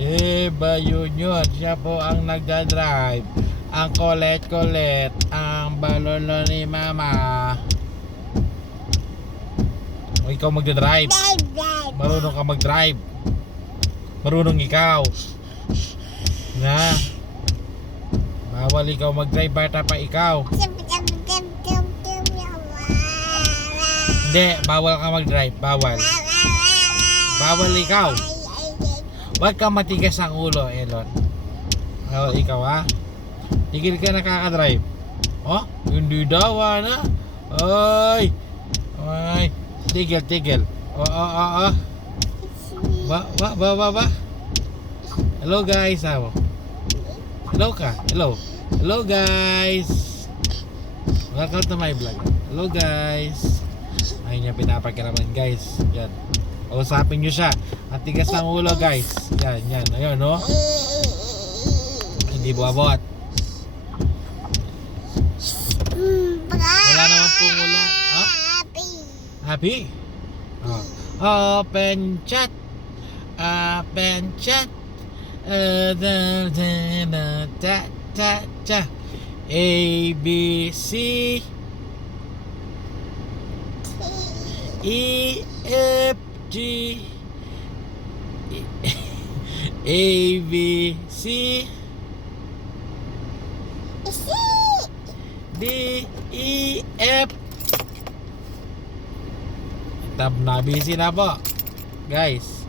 Iba yun. Siya po ang nagdadrive. Ang kulit-kulit. Ang balolo ni mama. O ikaw magdadrive. Marunong ka magdrive. Marunong ikaw. Na. Bawal ikaw mag-drive. Bata pa ikaw. Hindi. Bawal ka mag-drive. Bawal. Bawal ikaw. Huwag ka matigas ang ulo, Elon. Bawal ikaw, ha? Tigil ka nakaka-drive. Oh, hindi daw, na. Ay. Ay. Tigil. Oh. Ba. Hello, guys. Hello ka. Hello, guys. Welcome to my vlog. Hello, guys. Ayun yung pinapakiraman, guys. Yan. Usapin nyo siya. At tigas ng ulo, guys. Yan. Ayun, no? Hindi buwabot. Wala naman pong wala. Oh? Happy? Oh. Open chat. Ta. A, B, C, E, F, G, A, B, C, D, E, F. Tab na, busy na po, guys.